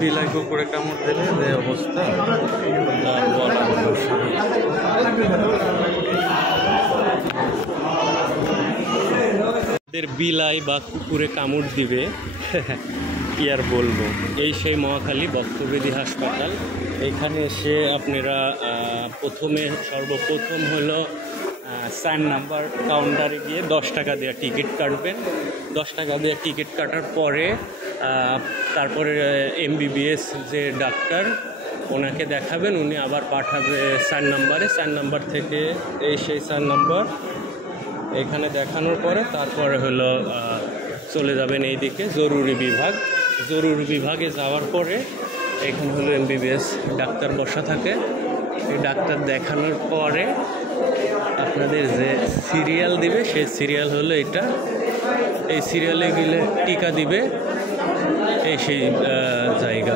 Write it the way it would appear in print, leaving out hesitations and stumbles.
বিলাই কুকুরে কামড় দিলে যে অবস্থা বিলাই বা কুকুরে কামড় দিবে কি আর বলবো। এই সেই মহাখালী বক্ষব্যাধি হাসপাতাল। এখানে এসে আপনারা সর্বপ্রথম হলো 4 নাম্বার কাউন্টারে গিয়ে 10 টাকা দিয়ে টিকিট কাটবেন। 10 টাকা দিয়ে টিকিট কাটার পরে তারপরে MBBS যে ডাক্তার ওনাকে দেখাবেন, উনি আবার পাঠাবে 4 নাম্বারে। 4 নাম্বার থেকে সেই 4 নাম্বার এখানে দেখানোর পরে তারপরে হলো চলে যাবেন এইদিকে জরুরি বিভাগ। জরুরি বিভাগে যাওয়ার পরে এখানে হলো MBBS ডাক্তার বসা থাকে। এই ডাক্তার দেখানোর পরে আপনাদের যে সিরিয়াল দিবে সেই সিরিয়াল হলো এটা। এই সিরিয়ালে গেলে টিকা দিবে, এই সেই জায়গা।